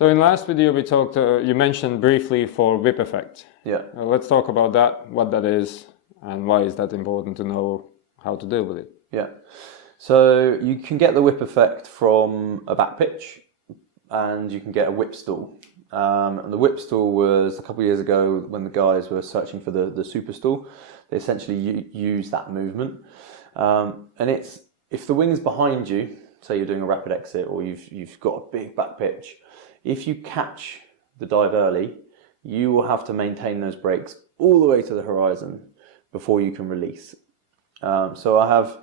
So in last video we talked, you mentioned briefly for whip effect. Yeah. Let's talk about that, what that is, and why is that important to know how to deal with it. Yeah. So you can get the whip effect from a back pitch, and you can get a whip stall. And the whip stall was a couple of years ago when the guys were searching for the super stall. They essentially use that movement. And it's, if the wing's behind you, say you're doing a rapid exit or you've got a big back pitch, if you catch the dive early, you will have to maintain those brakes all the way to the horizon before you can release. We have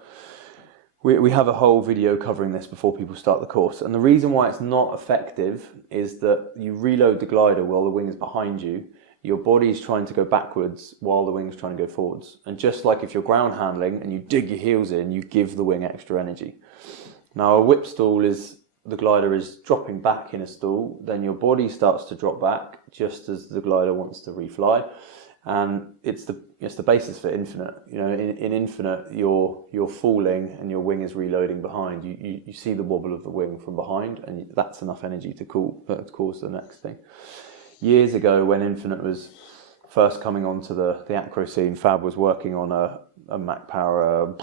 a whole video covering this before people start the course. And the reason why it's not effective is that you reload the glider while the wing is behind you. Your body's trying to go backwards while the wing's trying to go forwards. And just like if you're ground handling and you dig your heels in, you give the wing extra energy. Now a whip stall is, the glider is dropping back in a stall, then your body starts to drop back just as the glider wants to refly. And it's the basis for infinite. You know, in infinite, you're falling and your wing is reloading behind. You see the wobble of the wing from behind, and that's enough energy to cause the next thing. Years ago, when infinite was first coming onto the acro scene, Fab was working on a Mach Power,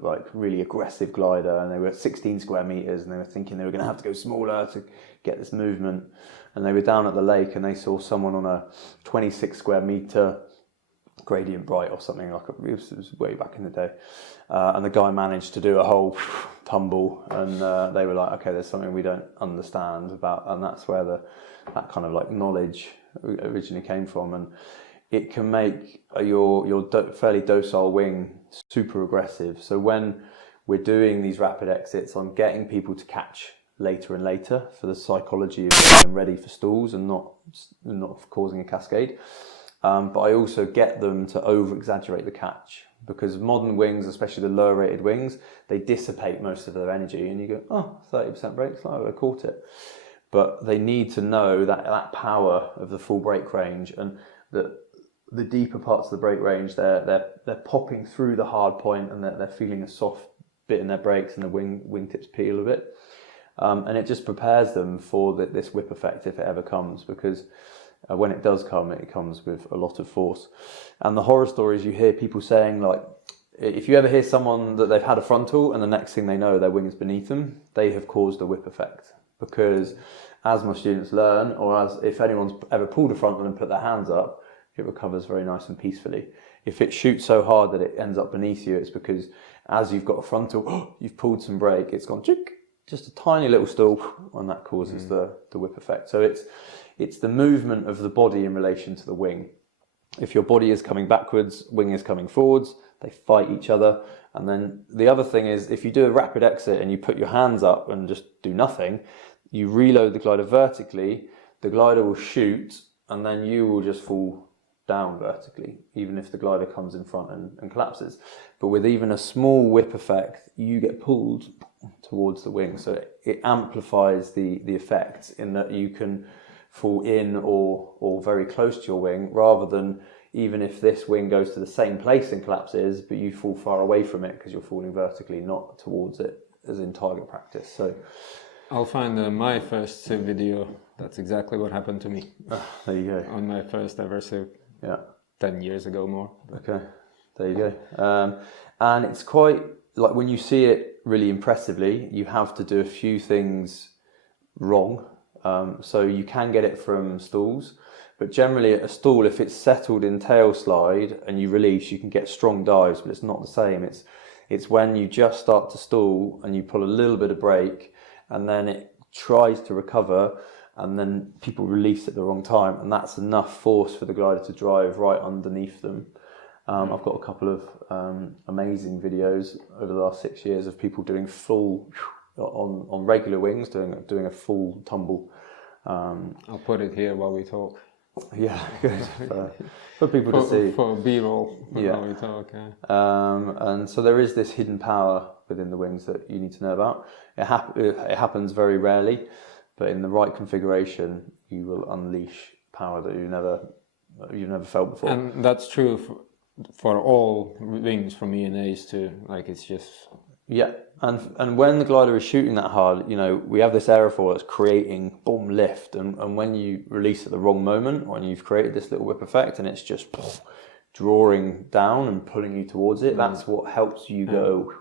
like really aggressive glider, and they were 16 square meters, and they were thinking they were going to have to go smaller to get this movement. And they were down at the lake and they saw someone on a 26 square meter gradient bright or something, like it was way back in the day. And the guy managed to do a whole tumble, and they were like, okay, there's something we don't understand about. And that's where that kind of like knowledge originally came from. And it can make your fairly docile wing super aggressive. So when we're doing these rapid exits, I'm getting people to catch later and later for the psychology of getting them ready for stalls and not causing a cascade. But I also get them to over-exaggerate the catch, because modern wings, especially the lower rated wings, they dissipate most of their energy, and you go, oh, 30% brakes, oh, I caught it. But they need to know that power of the full brake range, and the deeper parts of the brake range, they're popping through the hard point, and they're feeling a soft bit in their brakes, and the wingtips peel a bit. And it just prepares them for this whip effect if it ever comes, because when it does come, it comes with a lot of force. And the horror stories you hear people saying, like, if you ever hear someone that they've had a frontal and the next thing they know their wing is beneath them, they have caused a whip effect. Because as my students learn, or as if anyone's ever pulled a frontal and put their hands up, it recovers very nice and peacefully. If it shoots so hard that it ends up beneath you, it's because as you've got a frontal, you've pulled some brake, it's gone chick, just a tiny little stall, and that causes the whip effect. So it's the movement of the body in relation to the wing. If your body is coming backwards, wing is coming forwards, they fight each other. And then the other thing is, if you do a rapid exit and you put your hands up and just do nothing, you reload the glider vertically, the glider will shoot, and then you will just fall down vertically, even if the glider comes in front and collapses. But with even a small whip effect, you get pulled towards the wing. So it amplifies the effect in that you can fall in or very close to your wing, rather than even if this wing goes to the same place and collapses, but you fall far away from it because you're falling vertically, not towards it, as in target practice. So I'll find my first SIV video. That's exactly what happened to me. There you go. On my first ever SIV. Yeah. 10 years ago more. Okay, there you go. And it's quite, like, when you see it really impressively, you have to do a few things wrong. So you can get it from stalls, but generally at a stall, if it's settled in tail slide and you release, you can get strong dives, but it's not the same. It's when you just start to stall and you pull a little bit of brake and then it tries to recover, and then people release at the wrong time, and that's enough force for the glider to drive right underneath them. I've got a couple of amazing videos over the last 6 years of people doing full, on regular wings, doing a full tumble. I'll put it here while we talk. Yeah, good. For people to see. For B-roll while we talk. Yeah. And so there is this hidden power within the wings that you need to know about. It happens very rarely, but in the right configuration, you will unleash power that you've never felt before. And that's true for all wings, from E and A's to, like, it's just Yeah, and when the glider is shooting that hard, you know, we have this aerofoil that's creating boom lift, and when you release at the wrong moment, when you've created this little whip effect and it's just drawing down and pulling you towards it, that's what helps you go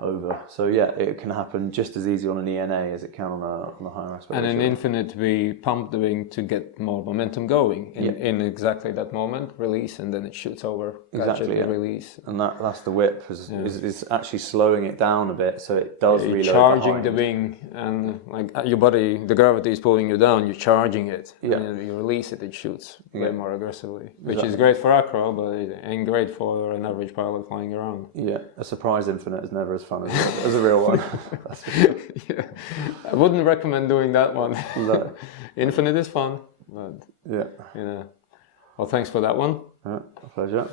over. So yeah, it can happen just as easy on an ENA as it can on a higher aspect. And in infinite, we pump the wing to get more momentum going in exactly that moment, release, and then it shoots over. Exactly, release. And that's the whip is actually slowing it down a bit, so it does reload charging behind. the wing, and like your body, the gravity is pulling you down. You're charging it, and then you release it. It shoots way more aggressively, which is great for acro, but it ain't great for an average pilot flying around. Yeah, a surprise infinite is never as fun as a real one. That's for sure. Yeah, I wouldn't recommend doing that one. No. Infinite is fun, but Yeah. you know. Well, thanks for that one. A pleasure.